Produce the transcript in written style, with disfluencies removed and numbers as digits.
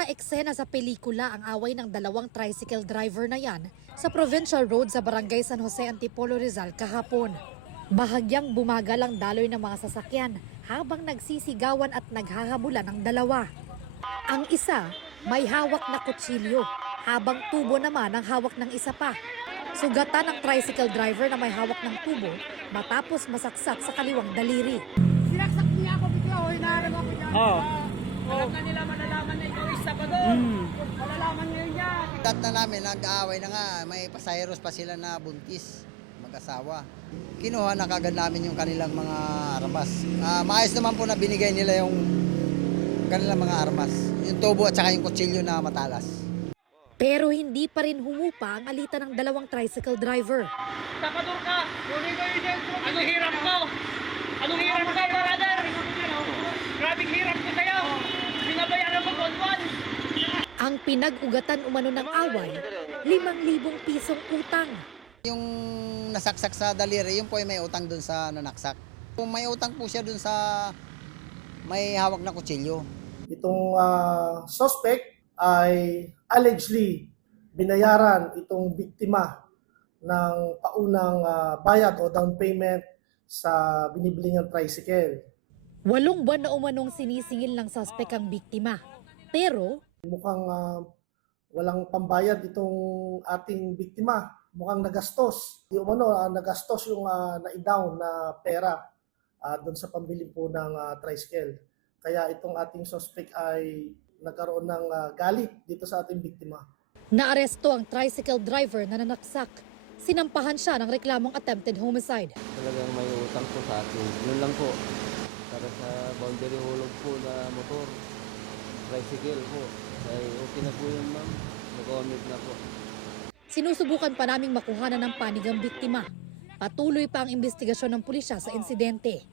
Tila eksena sa pelikula ang away ng dalawang tricycle driver na yan sa Provincial Road sa Barangay San Jose, Antipolo, Rizal kahapon. Bahagyang bumagal ang daloy ng mga sasakyan habang nagsisigawan at naghahabulan ang dalawa. Ang isa may hawak na kutsilyo habang tubo naman ang hawak ng isa pa. Sugatan ng tricycle driver na may hawak ng tubo matapos masaksak sa kaliwang daliri. Sinaksak niya ako bigla, hinaharap ako niya. Alam na nila, malalaman na ikaw isa pa doon. Malalaman ngayon niya. Dat na namin, nag-aaway na nga, may pasaheros pa sila na buntis, mag-asawa. Kinuha na kagad namin yung kanilang mga armas. Maayos naman po na binigay nila yung kanilang mga armas. Yung tubo at saka yung kutsilyo na matalas. Pero hindi pa rin humupa ang alitan ng dalawang tricycle driver. Tapador ka! Kunin ko yun yung... Anong hirap ko? Anong hirap ko, brother? Grabing hirap ko sa'yo! Binabayaran mo buwan-buwan! Ang pinag-ugatan umano ng away, 5,000 pisong utang. Yung nasaksak sa daliri, yun po ay may utang dun sa nanaksak. Kung may utang po siya dun sa may hawak na kutsilyo. Itong suspect ay allegedly binayaran itong biktima ng paunang bayad o down payment sa binibili niyang tricycle. 8 buwan na umanong sinisingil ng suspect ang biktima. Pero Mukhang walang pambayad itong ating biktima. Mukhang nagastos. Yung nagastos yung na-down na pera doon sa pambili po ng tricycle. Kaya itong ating suspect ay nagkaroon ng galit dito sa ating biktima. naaresto ang tricycle driver na nanaksak. Sinampahan siya ng reklamong attempted homicide. Talagang may utang po sa akin. Yun lang po. Para sa boundary hulog po na motor, tricycle po. Ay okay na po yun, ma'am. Nag-omit na po. Sinusubukan pa naming makuhanan ng panig ang biktima. Patuloy pa ang investigasyon ng pulisya sa insidente.